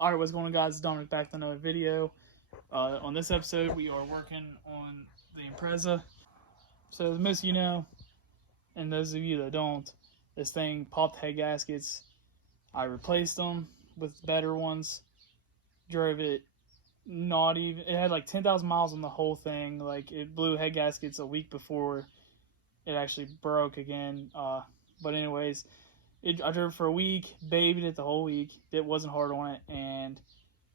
Alright, what's going on, guys? It's Dominic back with another video. On this episode, we are working on the Impreza. So, as most of you know, and those of you that don't, this thing popped head gaskets. I replaced them with better ones. Drove it not even... It had like 10,000 miles on the whole thing. Like, it blew head gaskets a week before it actually broke again. But anyways... I drove it for a week, babied it the whole week. It wasn't hard on it, and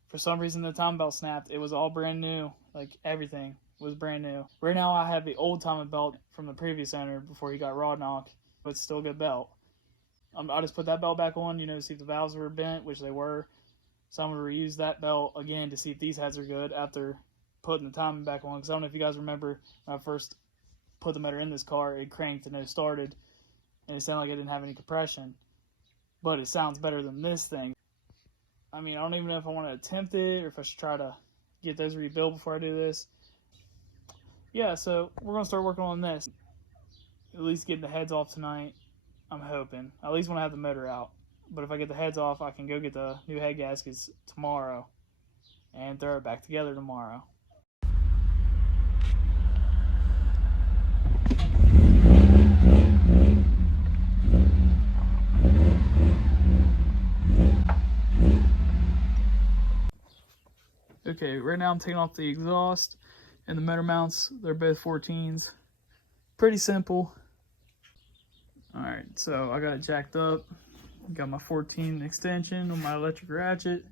for some reason the timing belt snapped. It was all brand new, like everything was brand new. Right now I have the old timing belt from the previous owner before he got rod knocked, but it's still a good belt. I just put that belt back on, to see if the valves were bent, which they were. So I'm going to reuse that belt again to see if these heads are good after putting the timing back on. Because I don't know if you guys remember when I first put the motor in this car, it cranked and it started. And it sounded like it didn't have any compression. But it sounds better than this thing. I mean, I don't even know if I want to attempt it or if I should try to get those rebuilt before I do this. Yeah, so we're going to start working on this. At least get the heads off tonight, I'm hoping. I at least want to have the motor out. But if I get the heads off, I can go get the new head gaskets tomorrow and throw it back together tomorrow. Okay, right now I'm taking off the exhaust and the motor mounts. They're both 14s. Pretty simple. Alright, so I got it jacked up. Got my 14 extension on my electric ratchet.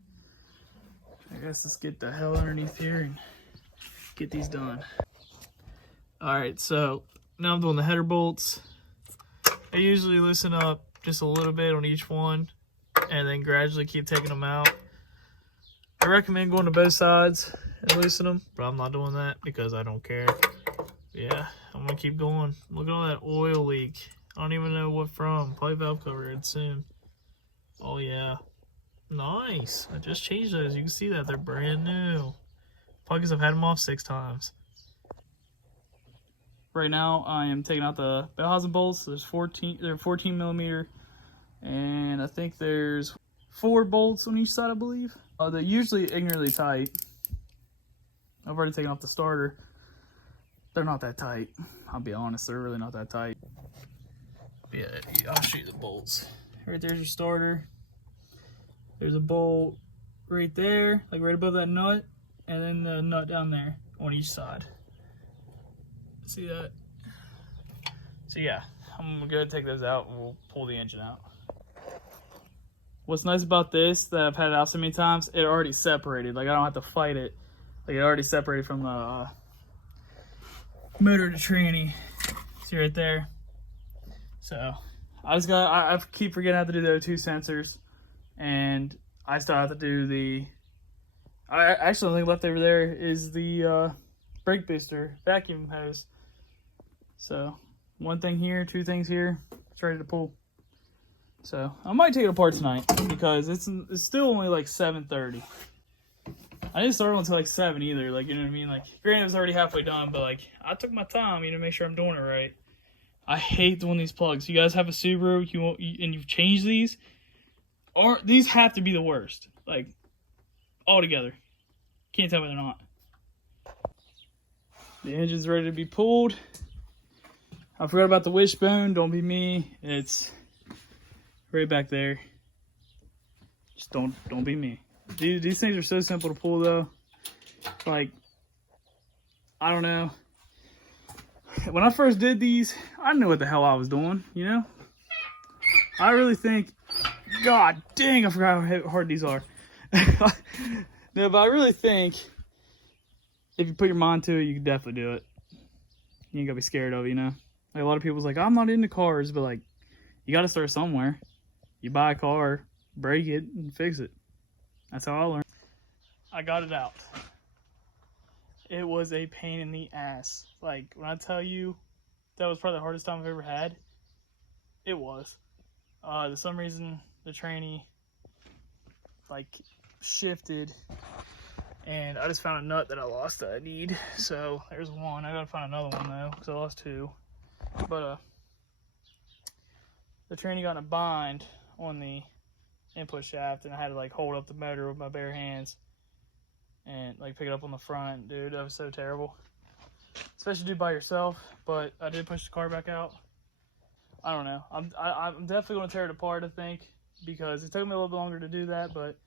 I guess let's get the hell underneath here and get these done. Alright, so now I'm doing the header bolts. I usually loosen up just a little bit on each one and then gradually keep taking them out. I recommend going to both sides and loosen them, but I'm not doing that because I don't care. Yeah, I'm gonna keep going. Look at all that oil leak. I don't even know what from. Probably valve cover, I'd assume. Oh yeah, nice. I just changed those. You can see that they're brand new. Probably because I've had them off 6 times. Right now, I am taking out the bell housing bolts. They're 14 millimeter, and I think there's 4 bolts on each side, I believe. They're usually ignorantly tight. I've already taken off the starter. They're not that tight. I'll be honest, they're really not that tight. But yeah, I'll show you the bolts. Right there's your starter. There's a bolt right there, like right above that nut, and then the nut down there on each side. See that? So yeah, I'm gonna go ahead and take those out and we'll pull the engine out. What's nice about this, that I've had it out so many times, it already separated. Like, I don't have to fight it. Like, it already separated from the motor to tranny. See right there? So, I keep forgetting I have to do the O2 sensors. And I still have to do the... Actually, the only thing left over there is the brake booster vacuum hose. So, 1 thing here, 2 things here. It's ready to pull. So, I might take it apart tonight because it's still only like 7:30. I didn't start until like 7 either, like, you know what I mean? Like, granted, it was already halfway done, but like, I took my time, to make sure I'm doing it right. I hate doing these plugs. You guys have a Subaru, and you've changed these, or these have to be the worst, like, altogether. Can't tell me they're not. The engine's ready to be pulled. I forgot about the wishbone, don't be me. It's right back there. Just don't be me. These things are so simple to pull though. Like, I don't know. When I first did these, I didn't know what the hell I was doing, I really think, God dang, I forgot how hard these are. No, but I really think if you put your mind to it, you can definitely do it. You ain't gotta be scared of it, Like, a lot of people's like, I'm not into cars, but like, you gotta start somewhere. You buy a car, break it, and fix it. That's how I learned. I got it out. It was a pain in the ass. Like, when I tell you that was probably the hardest time I've ever had, it was. For some reason, the tranny, like, shifted, and I just found a nut that I lost that I need. So, there's one. I gotta find another one, though, because I lost 2. But, the tranny got in a bind on the input shaft, and I had to like hold up the motor with my bare hands and like pick it up on the front. Dude, that was so terrible, especially do by yourself. But I did push the car back out. I don't know. I'm definitely going to tear it apart, I think, because it took me a little bit longer to do that, but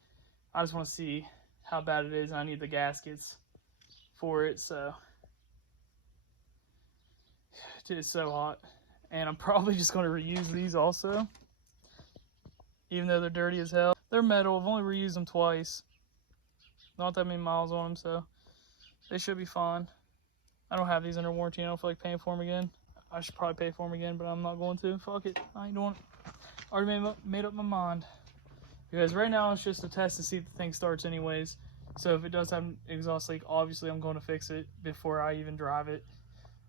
I just want to see how bad it is, and I need the gaskets for it. So dude, it's so hot, and I'm probably just going to reuse these also, even though they're dirty as hell. They're metal. I've only reused them twice, not that many miles on them, so they should be fine. I don't have these under warranty. I don't feel like paying for them again. I should probably pay for them again, but I'm not going to. Fuck it, I ain't doing it. Already made up my mind, because right now it's just a test to see if the thing starts anyways. So if it does have an exhaust leak, obviously I'm going to fix it before I even drive it.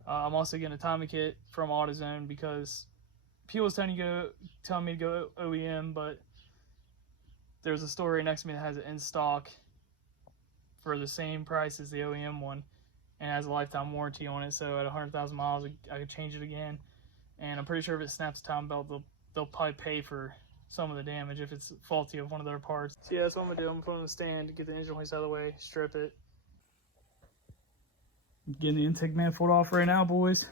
I'm also getting a timing kit from AutoZone, because people was telling me to go OEM, but there's a store right next to me that has it in stock for the same price as the OEM one, and has a lifetime warranty on it. So at 100,000 miles, I could change it again. And I'm pretty sure if it snaps the timing belt, they'll probably pay for some of the damage if it's faulty of one of their parts. So yeah, that's what I'm gonna do. I'm gonna put it on the stand to get the engine hoist out of the way, strip it. Getting the intake manifold off right now, boys.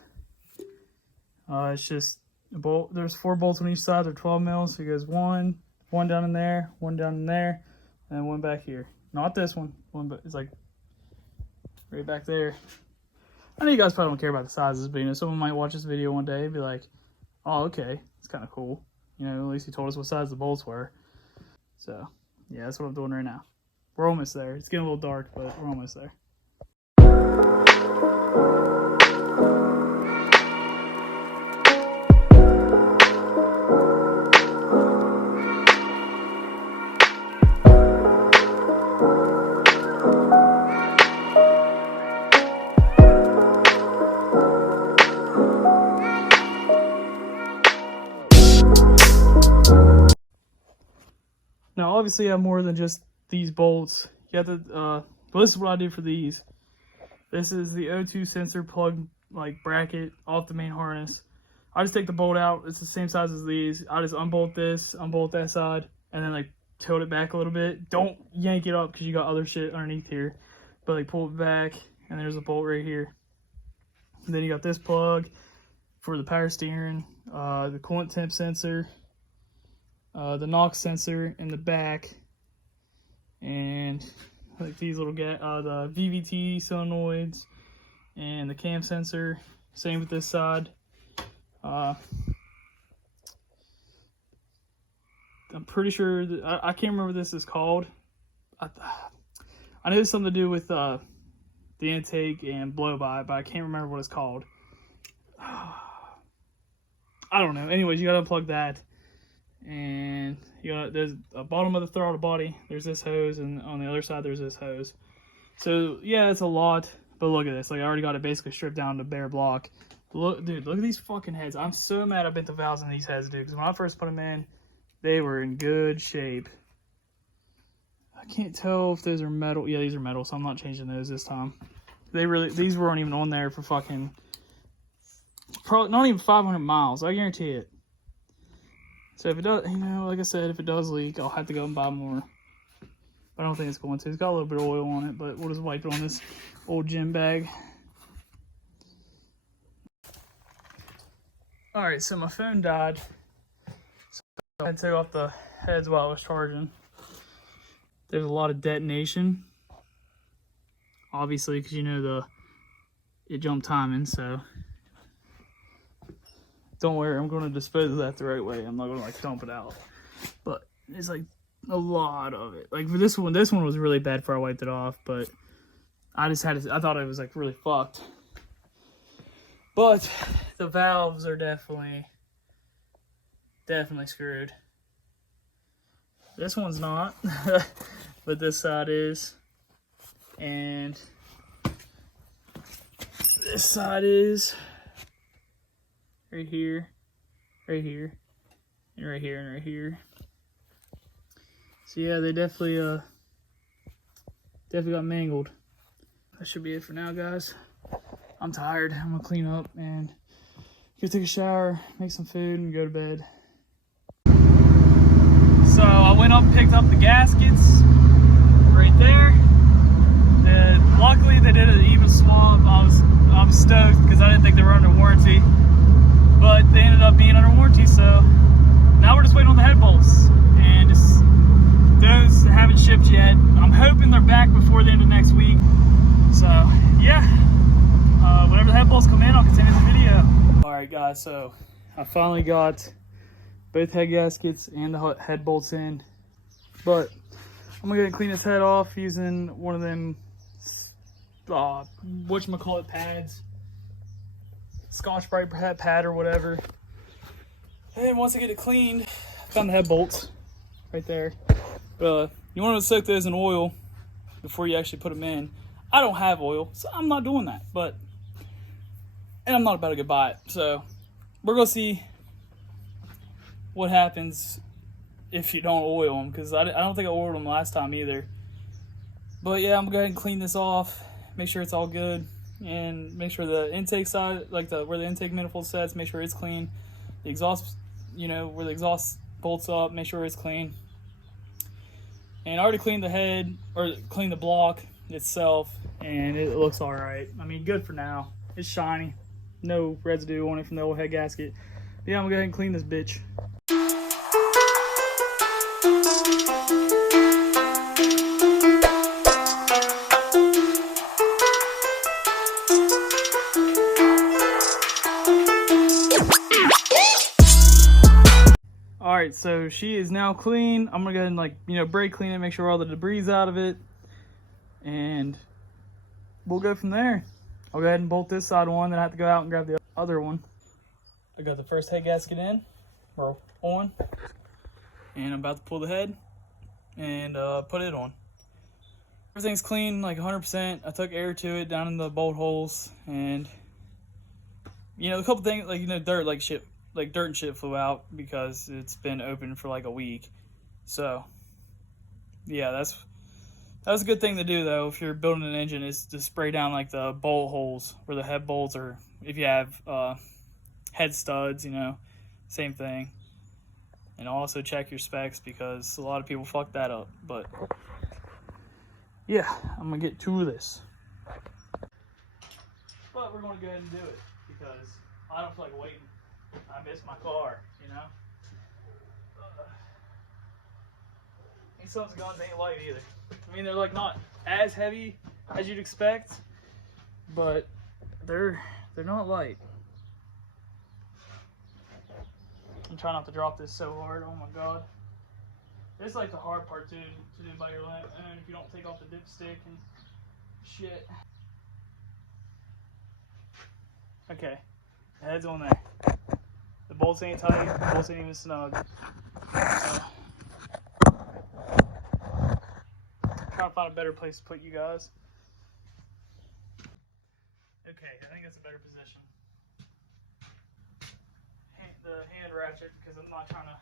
It's just a bolt. There's 4 bolts on each side. They're 12 mils. So it goes one down in there, one down in there, and one back here. Not this one. But it's like right back there. I know you guys probably don't care about the sizes, but you know, someone might watch this video one day and be like, "Oh, okay, it's kind of cool." You know, at least he told us what size the bolts were. So yeah, that's what I'm doing right now. We're almost there. It's getting a little dark, but we're almost there. Now, obviously, I have more than just these bolts. You have to, well, this is what I do for these. This is the O2 sensor plug, like, bracket off the main harness. I just take the bolt out. It's the same size as these. I just unbolt this, unbolt that side, and then, like, tilt it back a little bit. Don't yank it up because you got other shit underneath here. But, like, pull it back, and there's a bolt right here. And then you got this plug for the power steering, the coolant temp sensor, the NOx sensor in the back, and like these little the VVT solenoids, and the cam sensor. Same with this side. I'm pretty sure that, I can't remember what this is called. I know it's something to do with the intake and blow by, but I can't remember what it's called. I don't know. Anyways, you gotta unplug that. And you got, there's a bottom of the throttle body, there's this hose, and on the other side there's this hose. So yeah, it's a lot, but look at this. Like, I already got it basically stripped down to bare block. Look, dude, look at these fucking heads. I'm so mad I bent the valves in these heads, dude, because when I first put them in, they were in good shape. I can't tell if those are metal. Yeah, these are metal, so I'm not changing those this time. These weren't even on there for fucking, probably not even 500 miles, I guarantee it. So if it does, you know, like I said, if it does leak, I'll have to go and buy more. But I don't think it's going to. It's got a little bit of oil on it, but we'll just wipe it on this old gym bag. Alright, so my phone died. So I had to take off the heads while I was charging. There's a lot of detonation. Obviously, because you know it jumped timing, so don't worry, I'm going to dispose of that the right way. I'm not going to like dump it out. But it's like a lot of it. Like for this one was really bad before I wiped it off, but I thought it was like really fucked. But the valves are definitely screwed. This one's not, but this side is. And this side is. Right here, and right here, and right here. So yeah, they definitely got mangled. That should be it for now, guys. I'm tired. I'm gonna clean up and go take a shower, make some food, and go to bed. So I went up and picked up the gaskets right there. And luckily they did an even swap. I'm stoked because I didn't think they were under warranty, but they ended up being under warranty. So now we're just waiting on the head bolts, and those haven't shipped yet. I'm hoping they're back before the end of next week. So yeah, whenever the head bolts come in, I'll continue the video. All right, guys. So I finally got both head gaskets and the head bolts in, but I'm gonna clean this head off using one of them whatchamacallit pads, Scotch-Brite pad or whatever. And then once I get it cleaned, I found the head bolts right there. But you want to soak those in oil before you actually put them in. I don't have oil, so I'm not doing that. And I'm not about to go buy it, so we're gonna see what happens if you don't oil them, because I don't think I oiled them last time either. But yeah, I'm gonna go ahead and clean this off, make sure it's all good, and make sure the intake side, like where the intake manifold sets, make sure it's clean. The exhaust, where the exhaust bolts up, make sure it's clean. And I already cleaned the head, or cleaned the block itself, and it looks all right. I mean, good for now. It's shiny, no residue on it from the old head gasket. But yeah, I'm gonna go ahead and clean this bitch. Alright, so she is now clean. I'm gonna go ahead and brake clean it, make sure all the debris is out of it, and we'll go from there. I'll go ahead and bolt this side one, then I have to go out and grab the other one. I got the first head gasket in, or on, and I'm about to pull the head and put it on. Everything's clean, like 100%. I took air to it down in the bolt holes, and a couple things dirt, dirt and shit flew out because it's been open for like a week. So yeah, that was a good thing to do though. If you're building an engine, is to spray down like the bolt holes where the head bolts, or if you have head studs, same thing. And also check your specs, because a lot of people fuck that up. But yeah, I'm gonna get to this. But we're gonna go ahead and do it because I don't feel like waiting. I miss my car, These sons of guns ain't light either. I mean, they're like not as heavy as you'd expect, but they're not light. I'm trying not to drop this so hard. Oh my god. This is like the hard part too, to do by your lamp, and if you don't take off the dipstick and shit. Okay, the head's on there. The bolts ain't tight, the bolts ain't even snug. Trying to find a better place to put you guys. Okay, I think that's a better position. The hand ratchet, because I'm not trying to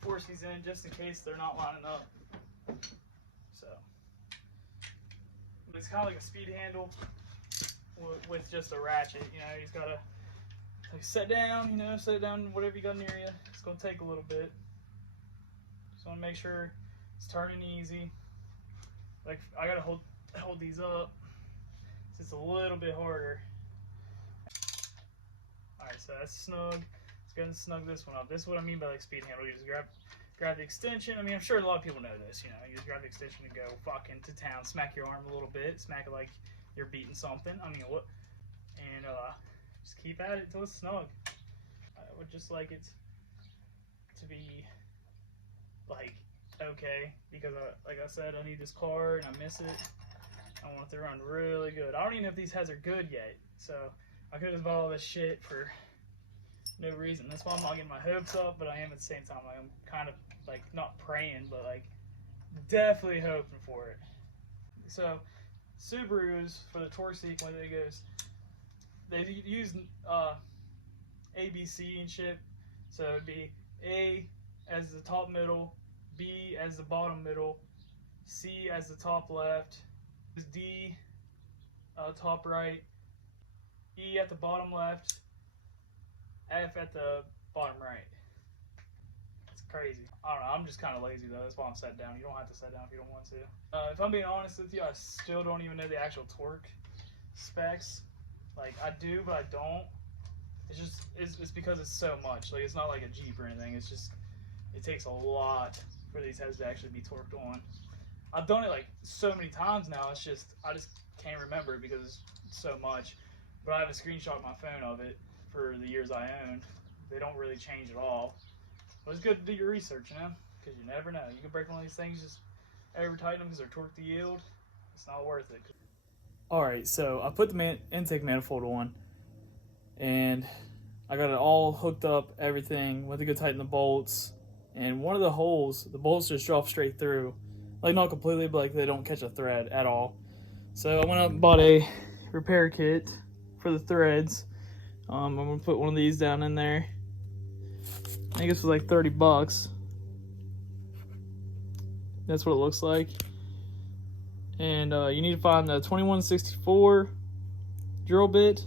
force these in just in case they're not lining up. So, it's kind of like a speed handle with just a ratchet. You just gotta set down, set down whatever you got near you. It's gonna take a little bit. Just wanna make sure it's turning easy. Like, I gotta hold these up. So it's a little bit harder. Alright, so that's snug. Let's go ahead and snug this one up. This is what I mean by like speed handle. You just grab the extension. I mean, I'm sure a lot of people know this, you just grab the extension and go fucking to town, smack your arm a little bit, smack it like you're beating something. I mean, what? And just keep at it till it's snug. I would just like it to be like okay, because like I said, I need this car and I miss it. I want it to run really good. I don't even know if these heads are good yet, so I could have bought all this shit for no reason. That's why I'm not getting my hopes up, but I am at the same time. Like, I'm kind of like not praying, but like definitely hoping for it. So Subarus, for the torque sequence, it goes, they use ABC and shit. So it'd be A as the top middle, B as the bottom middle, C as the top left, D top right, E at the bottom left, F at the bottom right. It's crazy. I don't know, I'm just kind of lazy though, that's why I'm sat down. You don't have to sit down if you don't want to. If I'm being honest with you, I still don't even know the actual torque specs. Like, I do, but I don't. It's just, it's because it's so much. Like, it's not like a Jeep or anything. It's just, it takes a lot for these heads to actually be torqued on. I've done it like so many times now, it's just, I just can't remember because it's so much. But I have a screenshot on my phone of it for the years I own. They don't really change at all. But it's good to do your research, you know, because you never know. You can break one of these things, just over tighten them because they're torque to yield. It's not worth it. Alright, so I put the intake manifold on, and I got it all hooked up, everything, went to go tighten the bolts, and one of the holes, the bolts just drop straight through. Like, not completely, but like they don't catch a thread at all. So I went up and bought a repair kit for the threads. I'm gonna put one of these down in there. I think this was like 30 bucks. That's what it looks like. And you need to find the 2164 drill bit.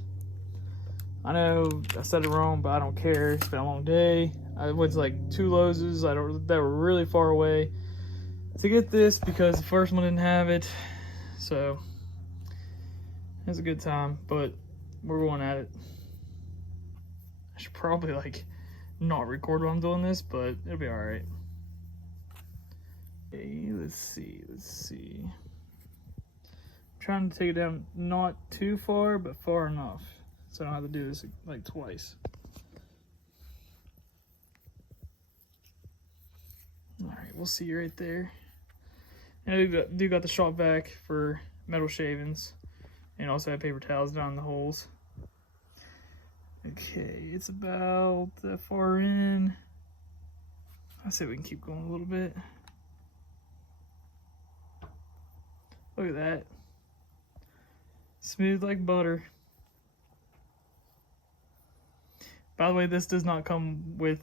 I know I said it wrong, but I don't care. It's been a long day. I went to like 2 Lowe's that were really far away to get this because the first one didn't have it. So it was a good time, but we're going at it. I should probably like not record while I'm doing this, but it'll be all right. Okay, let's see. I'm trying to take it down not too far, but far enough, so I don't have to do this like twice. All right, we'll see you right there. And I do got the shop vac for metal shavings, and also have paper towels down the holes. Okay, it's about that far in. I say we can keep going a little bit. Look at that. Smooth like butter. By the way, this does not come with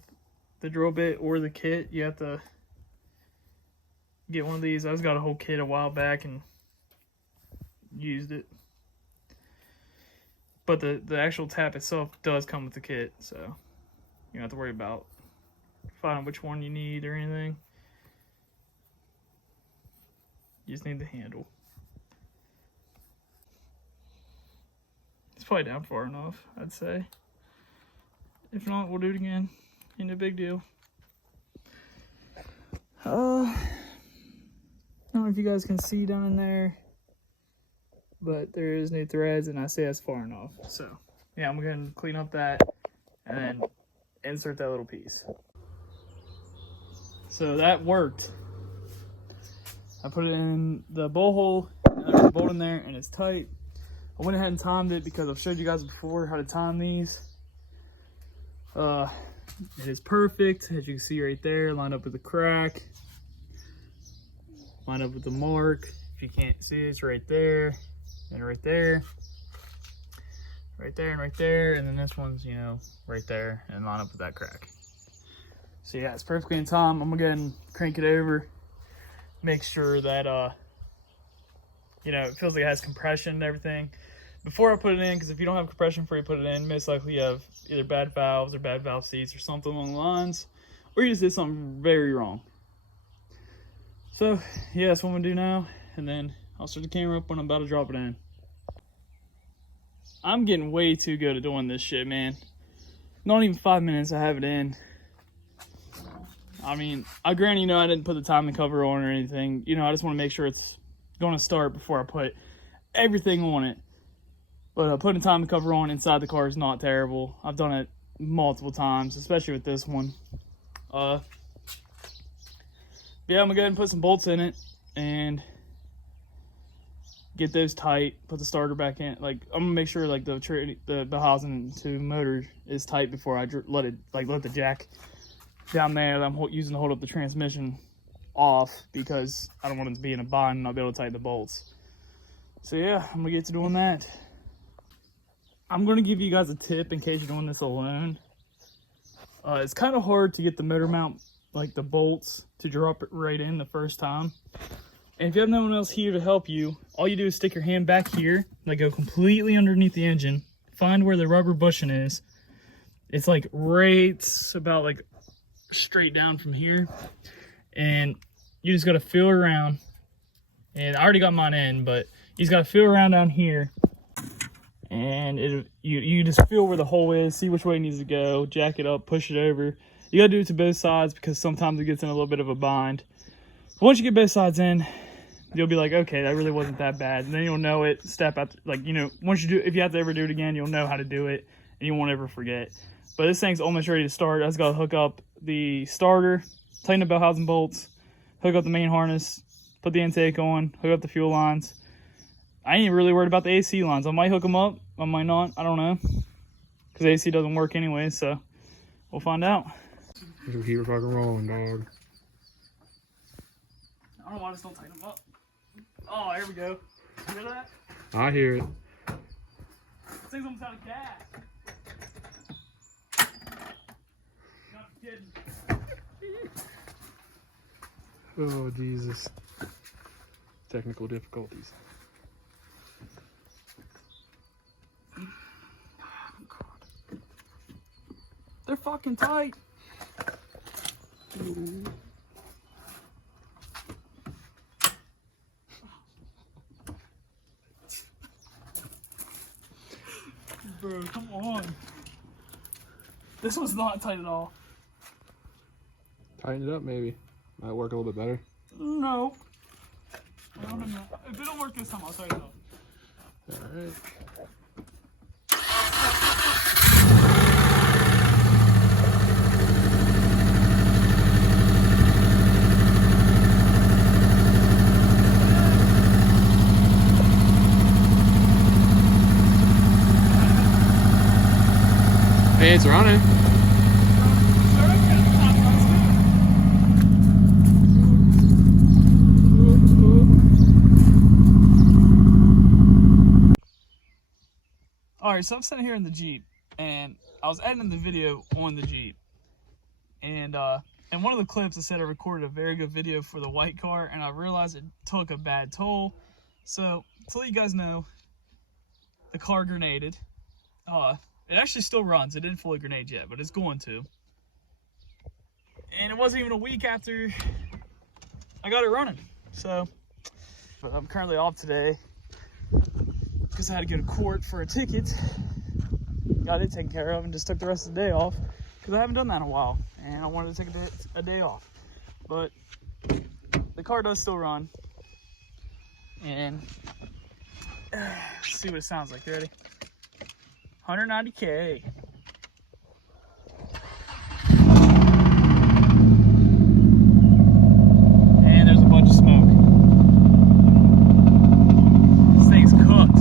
the drill bit or the kit. You have to get one of these. I just got a whole kit a while back and used it. But the actual tap itself does come with the kit, so you don't have to worry about finding which one you need or anything. You just need the handle. It's probably down far enough, I'd say. If not, we'll do it again. Ain't no big deal. I don't know if you guys can see down in there, but there is no threads, and I say that's far enough. So yeah, I'm gonna clean up that and then insert that little piece. So that worked. I put it in the bowl hole, and there's a bolt in there, and it's tight. I went ahead and timed it because I've showed you guys before how to time these. It is perfect, as you can see right there, lined up with the crack, lined up with the mark. If you can't see, it's right there, and right there, right there, and right there, and then this one's, you know, right there, and line up with that crack. So yeah, it's perfectly in time. I'm gonna go ahead and crank it over, make sure that you know, it feels like it has compression and everything before I put it in, because if you don't have compression before you put it in, most likely you have either bad valves or bad valve seats or something along the lines, or you just did something very wrong. So yeah, that's what I'm gonna do now, and then I'll start the camera up when I'm about to drop it in. I'm getting way too good at doing this shit, man. Not even 5 minutes I have it in. I mean, I granted, you know, I didn't put the timing cover on or anything. You know, I just want to make sure it's going to start before I put everything on it. But putting the timing cover on inside the car is not terrible. I've done it multiple times, especially with this one. Yeah, I'm gonna go ahead and put some bolts in it and get those tight. Put the starter back in. Like, I'm gonna make sure like the Bellhausen to motor is tight before I let the jack down there that I'm using to hold up the transmission off, because I don't want it to be in a bind and not be able to tighten the bolts. So yeah, I'm gonna get to doing that. I'm gonna give you guys a tip in case you're doing this alone. It's kind of hard to get the motor mount, like the bolts, to drop it right in the first time. And if you have no one else here to help you, all you do is stick your hand back here, like go completely underneath the engine, find where the rubber bushing is. It's like right about like straight down from here, and you just got to feel around. And I already got mine in, but you just got to feel around down here, and you just feel where the hole is, see which way it needs to go, jack it up, push it over. You got to do it to both sides because sometimes it gets in a little bit of a bind. Once you get both sides in, you'll be like, okay, that really wasn't that bad. And then you'll know it, step out, like, you know, once you do, if you have to ever do it again, you'll know how to do it and you won't ever forget. But this thing's almost ready to start. I just got to hook up the starter, tighten the bell housing bolts, hook up the main harness, put the intake on, hook up the fuel lines. I ain't really worried about the AC lines. I might hook them up, I might not, I don't know. Because AC doesn't work anyway, so we'll find out. Just keep it fucking rolling, dog. I don't know why I just don't tighten them up. Oh, there we go. You hear that? I hear it. This thing's almost out of gas. Not kidding. Oh, Jesus. Technical difficulties. Oh, God. They're fucking tight. Ooh. Bro, come on. This one's not tight at all. Tighten it up, maybe. Might work a little bit better. No. I don't know. If it don't work this time, I'll tighten it up. Alright. Hey, it's running. Alright, so I'm sitting here in the Jeep, and I was editing the video on the Jeep. And in one of the clips, I said I recorded a very good video for the white car, and I realized it took a bad toll. So, to let you guys know, the car grenaded. It actually still runs. It didn't fully grenade yet, but it's going to. And it wasn't even a week after I got it running. So, but I'm currently off today because I had to go to court for a ticket. Got it taken care of and just took the rest of the day off because I haven't done that in a while. And I wanted to take a day off. But the car does still run. And let's see what it sounds like. You ready? 190K. And there's a bunch of smoke. This thing's cooked.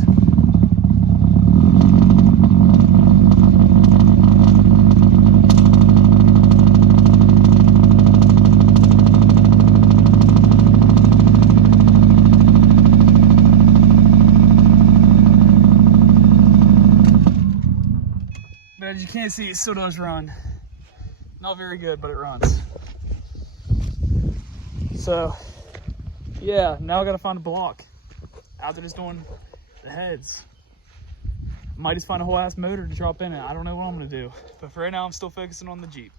But as you can see, it still does run. Not very good, but it runs. So, yeah, now I gotta find a block. Out there just doing the heads. Might just find a whole ass motor to drop in it. I don't know what I'm gonna do. But for right now, I'm still focusing on the Jeep.